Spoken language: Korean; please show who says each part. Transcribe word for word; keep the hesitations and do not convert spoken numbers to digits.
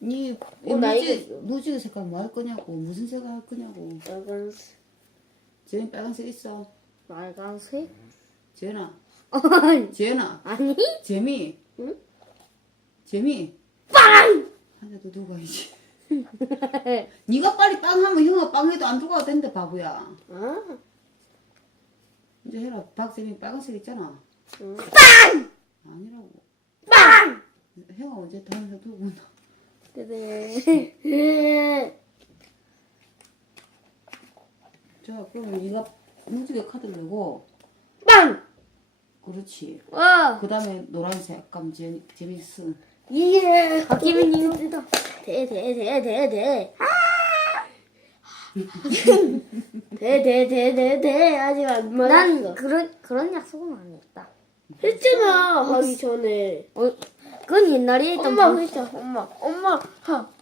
Speaker 1: 니
Speaker 2: 어, 나
Speaker 1: 무지
Speaker 2: 이겼어.
Speaker 1: 무지개 색깔 뭐 할 거냐고 무슨 색깔 할 거냐고.
Speaker 2: 빨간색,
Speaker 1: 쟤는 빨간색 있어.
Speaker 2: 빨간색?
Speaker 1: 쟤나
Speaker 2: 아니,
Speaker 1: 쟤나
Speaker 2: 아니?
Speaker 1: 재미
Speaker 2: 응?
Speaker 1: 재미
Speaker 2: 빵!
Speaker 1: 한 대 더 두고 가야지. 니가 빨리 빵 하면 형아 빵 해도 안 들어가도 된다 바보야.
Speaker 2: 아,
Speaker 1: 이제 해라. 박재민 빨간색 있잖아.
Speaker 2: 응.
Speaker 1: 아니라고.
Speaker 2: 빵!
Speaker 1: 형아 언제 다른 사 두고 온다.
Speaker 2: 네네.
Speaker 1: 자 그러면 니가 무지개 카드를 내고
Speaker 2: 빵!
Speaker 1: 그렇지.
Speaker 2: 와!
Speaker 1: 그 다음에 노란색 감 재, 재밌어.
Speaker 2: 예! 박기민님 뜯어. 대, 대, 대, 대, 대. 아! 대, 대, 대, 대, 대. 아직 안 맞았어.
Speaker 3: 난 그런 그런 약속은 안 했다.
Speaker 2: 했잖아, 하기 전에.
Speaker 3: 어, 그건 옛날에 했던
Speaker 2: 엄마
Speaker 3: 방-
Speaker 2: 했잖아, 엄마. 엄마, 하.